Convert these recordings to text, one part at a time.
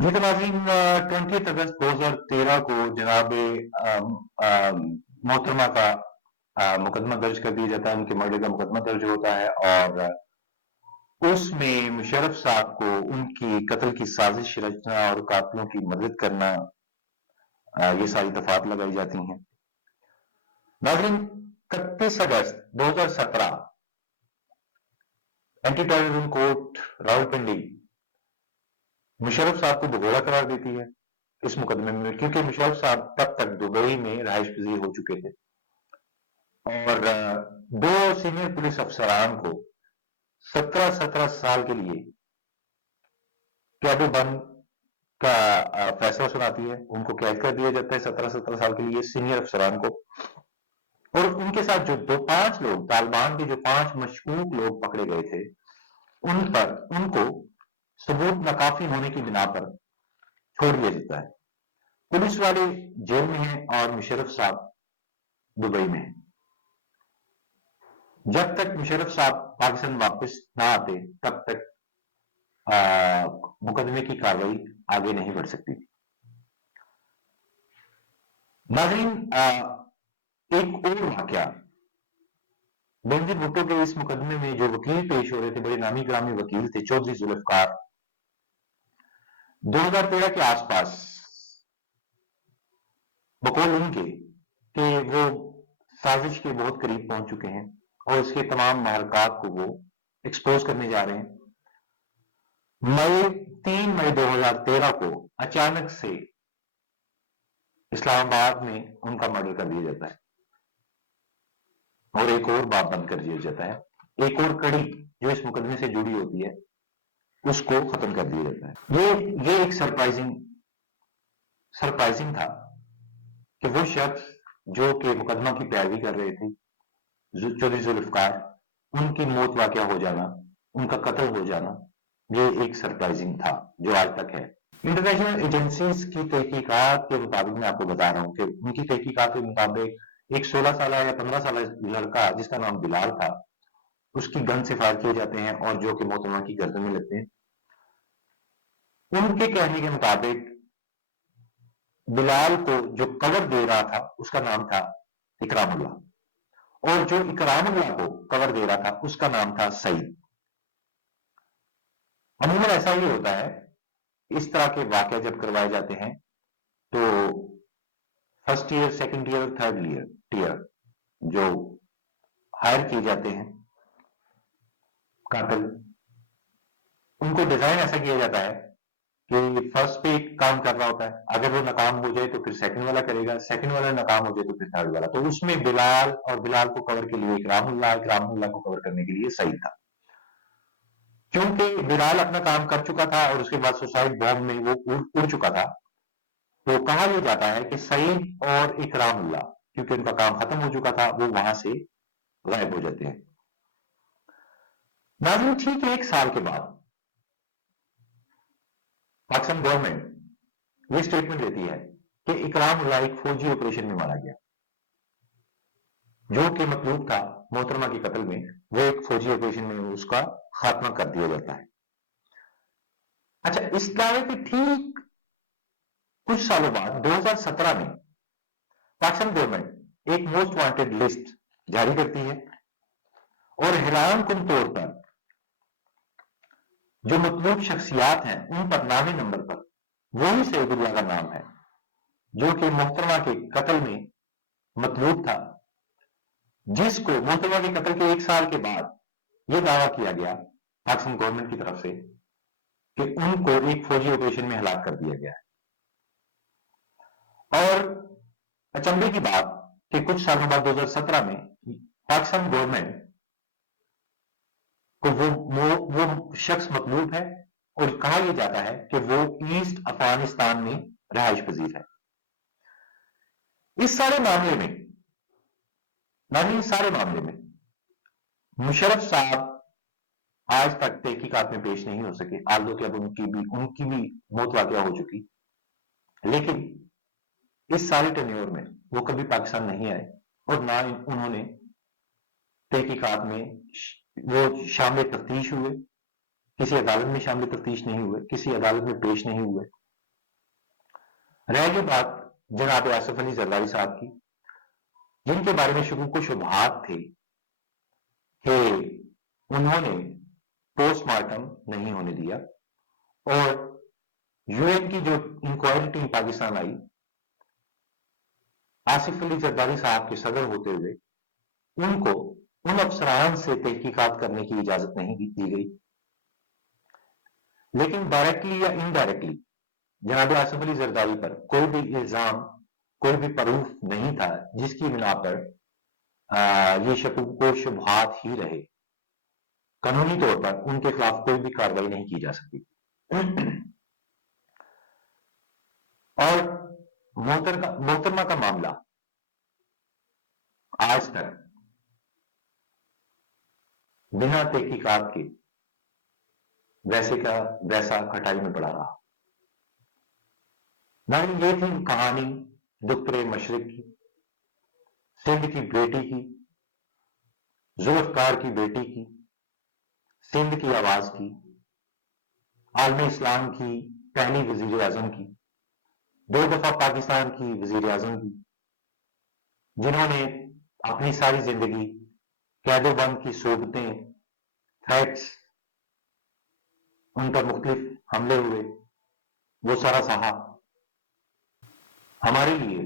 जी तो नाज़रीन 20 अगस्त 2013 को जनाब मोहतरमा का मुकदमा दर्ज कर दिया जाता है, उनके मर्डर का मुकदमा दर्ज होता है और उसमें मुशर्रफ साहब को उनकी कत्ल की साजिश रचना और कातिलों की मदद करना ये सारी दफात लगाई जाती हैं। नाज़रीन 31 अगस्त 2017 anti terrorism court Rawalpindi Musharraf साहब को भगोड़ा करार देती है इस मुकदमे में, क्योंकि मुशर्रफ साहब तब तक दुबई में रहायश पजीर हो चुके थे और दो सीनियर पुलिस अफसरान को 17-17 साल के लिए कैदो बंद का फैसला सुनाती है। उनको कैद कर दिया जाता है 17-17 साल के लिए सीनियर अफसरान को, और उनके साथ जो दो पांच लोग तालिबान के जो 5 मशकूक लोग पकड़े गए थे उनको सबूत नाकाफी होने की बिना पर छोड़ दिया जाता है। पुलिस वाले जेल में हैं और मुशर्रफ साहब दुबई में हैं। जब तक मुशर्रफ साहब पाकिस्तान वापस ना आते तब तक मुकदमे की कार्रवाई आगे नहीं बढ़ सकती थी। नाज़रीन एक और वाकया, बेनजीर भुट्टो के इस मुकदमे में जो वकील पेश हो रहे थे, बड़े नामी ग्रामी वकील थे चौधरी जुल्फकार, 2013 के आसपास बकौल उनके कि वो साजिश के बहुत करीब पहुंच चुके हैं और इसके तमाम महरकात को वो एक्सपोज करने जा रहे हैं। 3 मई 2013 को अचानक से इस्लामाबाद में उनका मर्डर कर दिया जाता है और एक और बात बंद कर दिया जाता है। एक और कड़ी जो इस मुकदमे से जुड़ी होती है उसको खत्म कर दिया जाता है। ये एक सरप्राइजिंग था कि वो शख्स जो कि मुकदमा की पैरवी कर रहे थे चौधरी जुल्फकार, उनकी मौत वाकया हो जाना, उनका कत्ल हो जाना, ये एक सरप्राइजिंग था जो आज तक है। इंटरनेशनल एजेंसीज की तहकीकात के मुताबिक मैं आपको बता रहा हूं कि उनकी तहकीकात के मुताबिक एक 16 साल या 15 साल लड़का जिसका नाम बिलाल था, उसकी गन से फायर किए जाते हैं और जो कि मोहतरमा की गर्दन में लगते हैं। उनके कहने के मुताबिक बिलाल को जो कवर दे रहा था उसका नाम था इकरामुल्लाह, और जो इकरामुल्लाह को कवर दे रहा था उसका नाम था सईद। अमूमन ऐसा ही होता है, इस तरह के वाकये जब करवाए जाते हैं तो first year, second year, third year जो हायर किए जाते हैं कातिल, उनको डिजाइन ऐसा किया जाता है कि फर्स्ट पे एक काम कर रहा होता है, अगर वो नाकाम हो जाए तो फिर सेकंड वाला करेगा, सेकंड वाला नाकाम हो जाए तो फिर थर्ड वाला। तो उसमें बिलाल और बिलाल को कवर के लिए इकरामुल्लाह को कवर करने के लिए सईद था। क्योंकि बिलाल अपना काम कर चुका था और उसके बाद सुसाइड बॉम्ब में वो उड़ चुका था, तो कहा यह जाता है कि सईद और इकरामुल्लाह, क्योंकि उनका काम खत्म हो चुका था, वो वहां से गायब हो जाते हैं। नाज़रीन ठीक है, 1 साल के बाद पाकिस्तान गवर्नमेंट ये स्टेटमेंट देती है कि इकरामुल्लाह एक फौजी ऑपरेशन में मारा गया, जो कि मतलूब था मोहतरमा के कत्ल में, वो एक फौजी ऑपरेशन में उसका खात्मा कर दिया जाता है। अच्छा, इस दावे के ठीक कुछ सालों बाद 2017 में पाकिस्तान गवर्नमेंट एक मोस्ट वांटेड लिस्ट जारी करती है और हैरान कुन तौर पर जो मतलूब शख्सियात हैं उन पर नामी नंबर पर वही सईदुल्लाह का नाम है, जो कि मोहतरमा के कत्ल में मतलूब था, जिसको मोहतरमा के कत्ल के 1 साल के बाद यह दावा किया गया पाकिस्तान गवर्नमेंट की तरफ से कि उनको एक फौजी ऑपरेशन में हलाक कर दिया गया है। और अचंभे की बात कि कुछ सालों बाद 2017 में पाकिस्तान गवर्नमेंट को वो शख्स मतलूब है और कहा यह जाता है कि वो ईस्ट अफगानिस्तान में रहायश पजीर है। इस सारे मामले में मुशर्रफ साहब आज तक तहकीकात में पेश नहीं हो सके, आल्दो कि अब उनकी भी मौत वाकया हो चुकी, लेकिन इस सारे टेन्योर में वो कभी पाकिस्तान नहीं आए और ना उन्होंने तहकीकात में वो शामिल तफ्तीश हुए, किसी अदालत में शामिल तफ्तीश नहीं हुए, किसी अदालत में पेश नहीं हुए। رہ گئی بات جناب آصف علی زرداری صاحب کی، جن کے بارے میں شکوک و شبہات تھے کہ انہوں نے پوسٹ مارٹم نہیں ہونے دیا، اور یو این کی جو انکوائری ٹیم پاکستان آئی، آصف علی زرداری صاحب کے صدر ہوتے ہوئے ان کو ان افسران سے تحقیقات کرنے کی اجازت نہیں دی گئی، لیکن ڈائریکٹلی یا انڈائریکٹلی جناب آصف علی زرداری پر کوئی بھی الزام، کوئی بھی پروف نہیں تھا جس کی بنا پر یہ شکوک و شبہات ہی رہے، قانونی طور پر ان کے خلاف کوئی بھی کارروائی نہیں کی جا سکتی۔ اور محترمہ کا معاملہ آج تک بنا تحقیقات کے ویسے کا ویسا کھٹائی میں پڑا رہا۔ ناظرین، یہ تھی کہانی دختر مشرق کی، سندھ کی بیٹی کی، ذوالفقار کی بیٹی کی، سندھ کی آواز کی، عالم اسلام کی پہلی وزیر اعظم کی، 2 دفعہ پاکستان کی وزیر اعظم کی، جنہوں نے اپنی ساری زندگی قید و بند کی صحبتیں، تھریٹس، ان پر مختلف حملے ہوئے، وہ سارا سہا، ہمارے لیے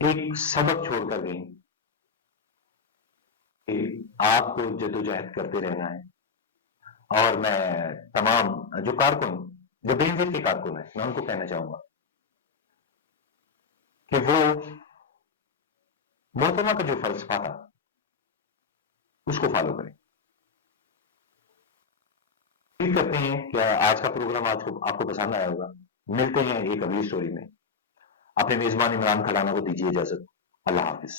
ایک سبق چھوڑ کر گئیں کہ آپ کو جدوجہد کرتے رہنا ہے۔ اور میں تمام جو کارکن، جو بینظیر کے کارکن ہیں، میں ان کو کہنا چاہوں گا کہ وہ محترمہ کا جو فلسفہ تھا اس کو فالو کریں۔ امید کرتے ہیں کہ آج کا پروگرام آپ کو پسند آیا ہوگا۔ ملتے ہیں ایک اگلی سٹوری میں۔ اپنے میزبان عمران کھڑانہ کو دیجیے اجازت۔ اللہ حافظ۔